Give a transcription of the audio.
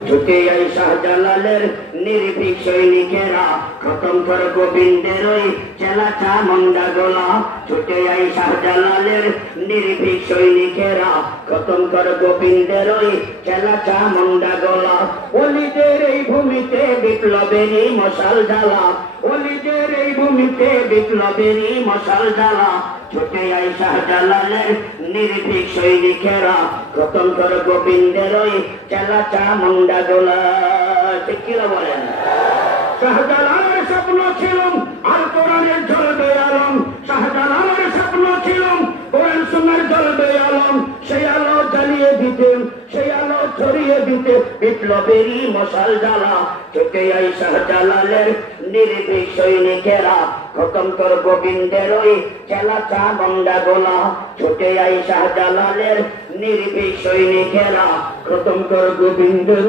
ছুটে আই শাহজালালের নির্ভীক সৈনিকেরা খতম কর গোবিন্দের ওই চেলাচা মন্ডা গোলা। ছুটে আই শাহজালালের নির্ভীক সৈনিকেরা খতম কর গোবিন্দের ওই চেলাচা মন্ডা গোলা। অলিদের এই ভূমিতে বিপ্লবেরই মশাল জ্বালা। অলিদের এই ভূমিতে বিপ্লবেরই মশাল জ্বালা। ছুটে আই শাহজালালের নির্ভীক সৈনিকেরা খতম কর গোবিন্দের ওই চেলাচা মন্ডা গোলা ঠিক কিনা বলেন? শাহজালালের স্বপ্ন ছিল আর কোরআনের জ্বলবে আলম। শাহজালালের স্বপ্ন ছিল কোরআন সুন্নার জ্বলবে আলম। সেই আলো জ্বালিয়ে দিতে ছড়িয়ে দিতে বিপ্লবেরই মশাল জ্বালা। থেকে আই শাহজালালের নির্ভীক সৈনিকেরা খতম তোর গোবিন্দের ওই খেলা চা বন্ডা গোলা। ছুটে আই শাহজালালের নির্ভীক সৈনিকেরা খতম তোর গোবিন্দের